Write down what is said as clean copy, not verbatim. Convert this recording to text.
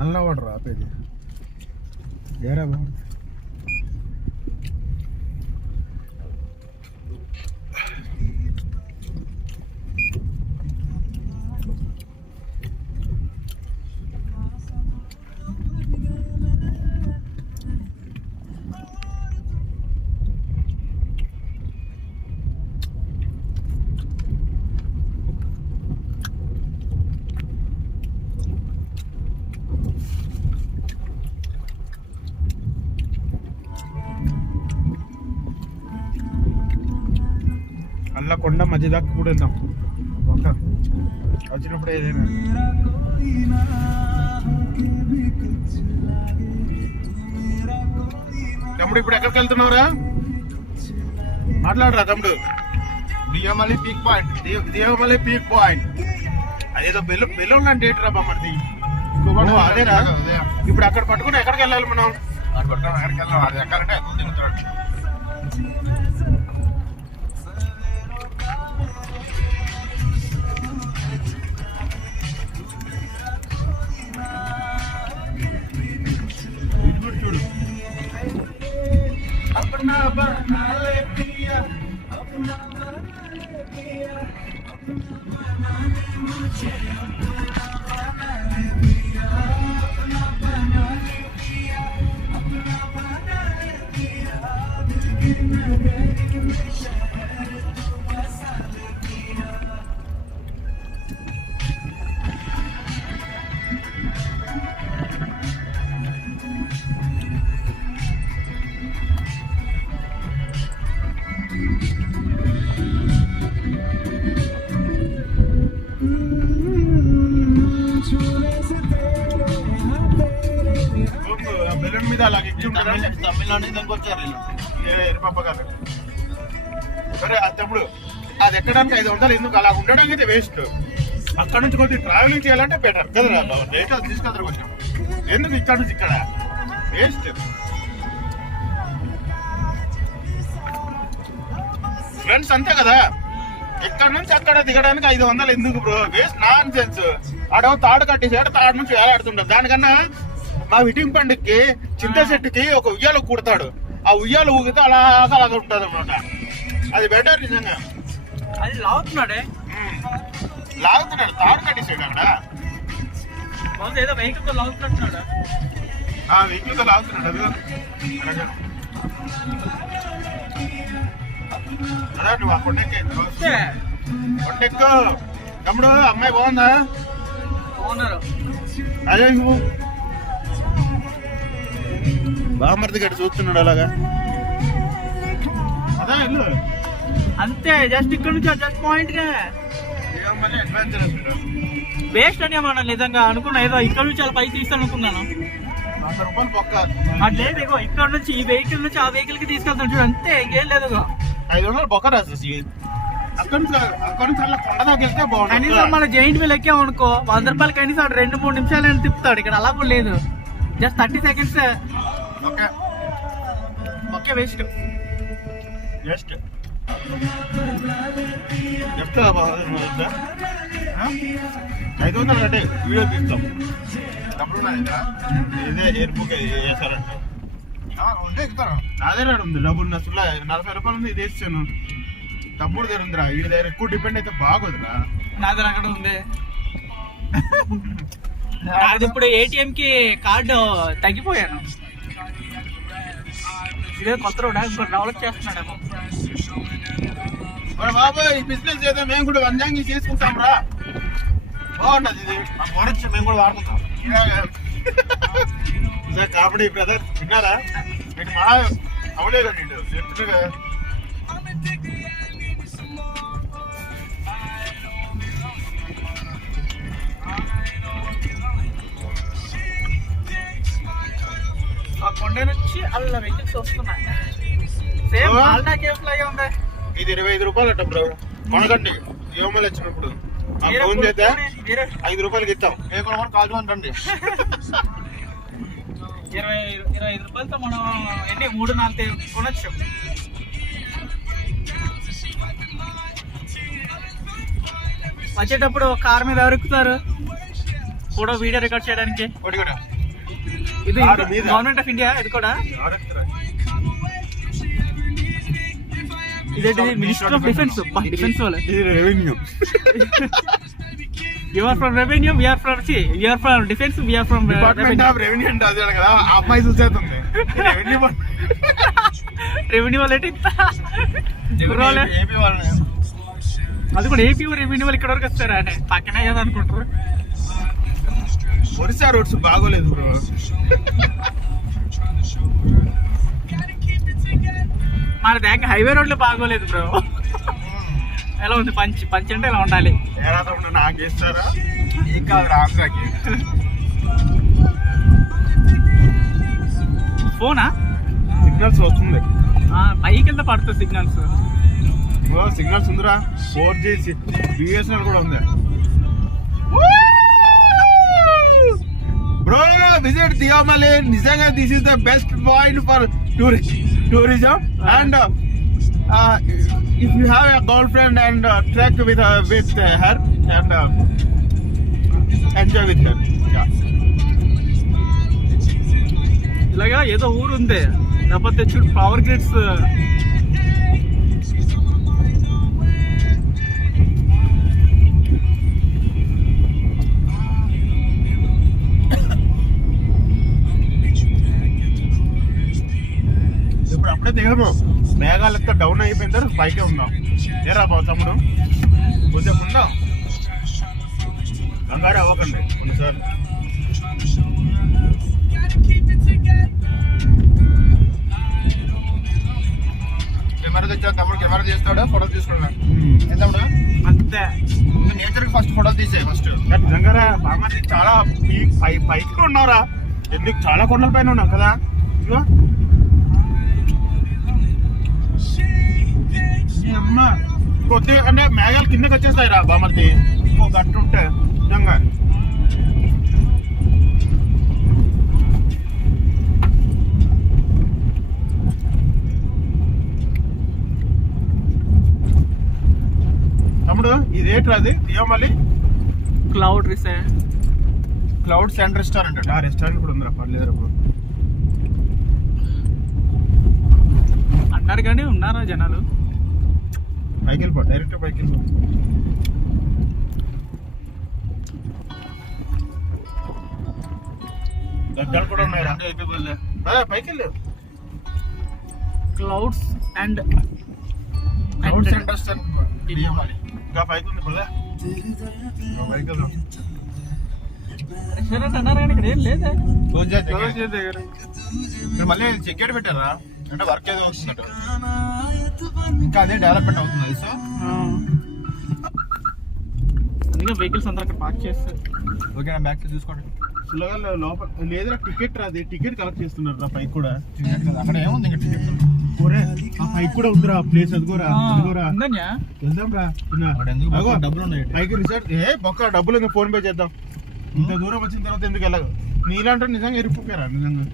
నల్ల వాటర్ ఆపేది ఏరా బాగుంది. అల్ల కొండ మధ్య దాకా కూడా వెళ్దాం వచ్చినప్పుడు ఏదైనా. తమ్ముడు ఇప్పుడు ఎక్కడికి వెళ్తున్నావురా? మాట్లాడరా తమ్ముడు. దేవమల్లి పీక్ పాయింట్. దేవమల్లి పీక్ పాయింట్ అదేదో బెలూన్ అంటే ఏంటిరా బామ్మది? అదేరా. ఇప్పుడు అక్కడ పట్టుకుని ఎక్కడికి వెళ్ళాలి మనం? అక్కడ పట్టుకుని ఎక్కడికి వెళ్ళాలి? అది ఎక్కాలంటే ఎక్కువ తిరుగుతున్నాడు. చూడు బెలూన్ మీద అలాగే తమిళనాడు నుంచి వచ్చారు ఎరుపప్పగారు. సరే తమ్ముడు, అది ఎక్కడానికి 500 ఎందుకు అలా ఉండడానికి అయితే వేస్ట్. అక్కడ నుంచి కొద్దిగా ట్రావెలింగ్ చేయాలంటే బెటర్ కదరా బాబు. డేటా తీసుకొద్దరు కొంచెం. ఎందుకు ఇక్కడ నుంచి ఇక్కడ వేస్ట్. ఫ్రెండ్స్ అంతే కదా. ఇక్కడ నుంచి అక్కడ దిగడానికి 500 ఎందుకు బ్రో? Waste non sense. ఆడో తాడు కట్టేసాడు, తాడు నుంచి వేలాడుతుంటాడు. దానికన్నా మా విటింగ్ పండుగకి చింత చెట్టుకి ఒక ఉయ్యాల కూడతాడు. ఆ ఉయ్యాల ఊగితే అలాగా ఉంటుంది అన్నమాట. అది బెటర్ నిజంగా. అది లాగుతున్నాడే, లాగుతున్నాడు. తాడు కట్టేసాడు అక్కడ. ఏదో వెహికల్ తో లాగుతున్నాడు. వెహికల్ తో లాగుతున్నాడు. అది అదే నువ్వు ఆ కొండెక్కు. తమ్ముడు అమ్మాయి బాగుందా? బాగున్నారు. అదే నువ్వు బామర్ది గట్టి చూస్తున్నాడు అలాగా. అదే ఇల్లు అంతే. జస్ట్ ఇక్కడ నుంచి జస్ట్ పాయింట్ గా వేస్ట్ అని ఏమన్నా నిజంగా అనుకున్నా. ఏదో ఇక్కడ నుంచి అలా పైకి తీస్తాను అనుకున్నాను. 100 రూపాయలు పక్క. అట్లేదు ఇగో ఇక్కడ నుంచి ఈ వెహికల్ నుంచి ఆ వెహికల్ కి తీసుకెళ్తాను చూడు. అంతే, ఇంకేం లేదు. 500 బొక్క రాసేసి అక్కడ నుంచి అలా కొండ దాకా వెళ్తే బాగుంటుంది. కనీసం మన జైంట్ వీల్ ఎక్కాం అనుకో 100 రూపాయలు కనీసం 2-3 నిమిషాలు తిప్పుతాడు. ఇక్కడ అలా కూడా లేదు. Just 30 seconds. Okay waste. Just చెప్తా 500 అంటే వీడియో తీస్తాం. డబ్బులు ఇదే ఎయిర్పోర్ట్ వేసారంట. ఉంటే ఎక్కుతాను. నా దగ్గర ఉంది డబ్బులు. అసలు 40 రూపాయలు ఉంది. ఇది వేసాను. తమ్ముడు దగ్గర ఉందిరా. వీడి దగ్గర ఎక్కువ డిపెండ్ అయితే బాగోదురా. నా దగ్గర అక్కడ ఉంది. అది ఇప్పుడు ఏటీఎం కి కార్డు తగ్గిపోయాను. ఇదే కొత్త రోడ్ డెవలప్ చేస్తున్నాడు. బాబా ఈ బిజినెస్ చేద్దాం. మేము కూడా వంజంగి చేసుకుంటాం రా. బాగుంటది ఇది. వాడచ్చు, మేము కూడా వాడుకుంటాం. కాబట్టి బ్రదర్ విన్నారా? నేను మా అవలేదు నేను చెప్తున్నా కదా. ఆ కొండ నుంచి అలా వెహికల్స్ వస్తున్నాయి. సేమ్ ఆల్టా కేవ్స్ లాగే ఉంది. ఇది 25 రూపాయలు అట్ట బ్రో. కొనకండి. యోమలు వచ్చినప్పుడు ఫోన్ చేస్తే 5 రూపాయలకి ఇస్తాం. ఏ కొన కాదు అంటండి. 25 రూపాయలతో మనం ఎన్ని 3-4 కొనొచ్చు. వచ్చేటప్పుడు కార్ మీద ఎవరు ఎక్కుతారు? ఫోటో వీడియో రికార్డ్ చేయడానికి. ఒకటి కూడా ఇది ఆరు మీద. గవర్నమెంట్ ఆఫ్ ఇండియా ఇది కూడా. ఇదేంటి మినిస్టర్ ఆఫ్ డిఫెన్స్. డిఫెన్స్ వాళ్ళే. ఇది revenue. You are from revenue, we are from we are from defence, we are from department of revenue అంటే అదే కదా, ఆ అమ్మాయి చూసేస్తుంది రెవెన్యూ. రెవెన్యూ వాళ్ళే. ఏపీ వాళ్ళని అది కూడా ఏపీ రెవెన్యూ వాళ్ళు ఇక్కడ వరకు వస్తారా అంటే పక్కనే కదా అనుకుంటారు. ఒరిస్సా రోడ్స్ బాగోలేదు బ్రో. మన దగ్గర హైవే రోడ్లు బాగోలేదు బ్రో. ఎలా ఉంది పంచ్ పంచ్ అంటే ఎలా ఉండాలి. ఏడాది ఉంటే నాకు వేస్తారా? ఏం కాదు ఆంధ్రాకి. ఫోనా సిగ్నల్స్ వస్తుంది. పైకి వెళ్తే పడుతుంది సిగ్నల్స్. సిగ్నల్స్ ఉందిరా. 4G బిఎస్ఎన్ఎల్ కూడా ఉంది బ్రో. విజిట్ దియోమలి. నిజంగా this is the best point for tourism. And if you have a girlfriend and trek with her and enjoy with her. Yeah. ఇలాగా ఏదో ఊరు ఉంది లేకపోతే చూడు పవర్ గ్రిడ్స్. ఇప్పుడు అప్పుడే దిగము. మేఘాలతో డౌన్ అయిపోయిన తర్వాత పైకే ఉందాం. ఏరా బాబు తమ్ముడు కొంచెం ఉందాం. కంగారు అవ్వకండి కొన్నిసార్లు. కెమెరా తెచ్చా తమ్ముడు. కెమెరా తీస్తాడు, ఫోటో తీసుకున్నాడు. ఎంత అంతే. నేచర్ కి ఫస్ట్ ఫోటో తీసే ఫస్ట్. నిజంగా బాగా చాలా పైకి ఉన్నావురా. ఎందుకు చాలా కొండల పైన ఉన్నావు కదా. ఇదిగో అమ్మా కొద్దిగా అంటే మేఘాలు కిందకి వచ్చేస్తాయి రా బామర్తి. ఇంకో గట్టు ఉంటే నిజంగా. తమ్ముడు ఇదేట్రా అది Deomali cloud resort. Clouds and restaurant. ఆ రెస్టారెంట్ కూడా ఉందిరా. పర్లేదు బ్రో అన్నారు కానీ ఉన్నారా జనాలు. పైకి వెళ్ళిపో. డైరెక్ట్ పైకి వెళ్ళిపో. దగ్గర కూడా ఉన్నాయిరా. పైకి వెళ్ళు. Clouds and clouds and restaurant Deomali. ఇంకా పైకి ఉంది పదా. పైకి వెళ్దాం. రెస్టారెంట్ అన్నారు కానీ ఇక్కడ ఏం లేదా. మళ్ళీ చెక్కేట్ పెట్టారా అంటే వర్క్ ఏదో వస్తుందట. ఇంకా అదే డెవలప్మెంట్ అవుతుంది. సో అందుకే వెహికల్స్ అందరూ అక్కడ పార్క్ చేస్తారు. ఓకే నా బ్యాక్ చూసుకోండి. లోపల లేదా టికెట్ రాదు. టికెట్ కలెక్ట్ చేస్తున్నారు రా పైకి కూడా. అక్కడ ఏముంది ఇంకా టికెట్. ఆ పైకి కూడా ఉందిరా ప్లేస్. అదిగోరా ఉందన్యా వెళ్దాం రా. డబ్బులు ఉన్నాయి పైకి రిసార్ట్. బొక్క డబ్బులు ఇంకా ఫోన్ పే చేద్దాం. ఇంత దూరం వచ్చిన తర్వాత ఎందుకు వెళ్ళదు. నీలాంటి నిజంగా ఇరుక్కుపోయారా నిజంగా.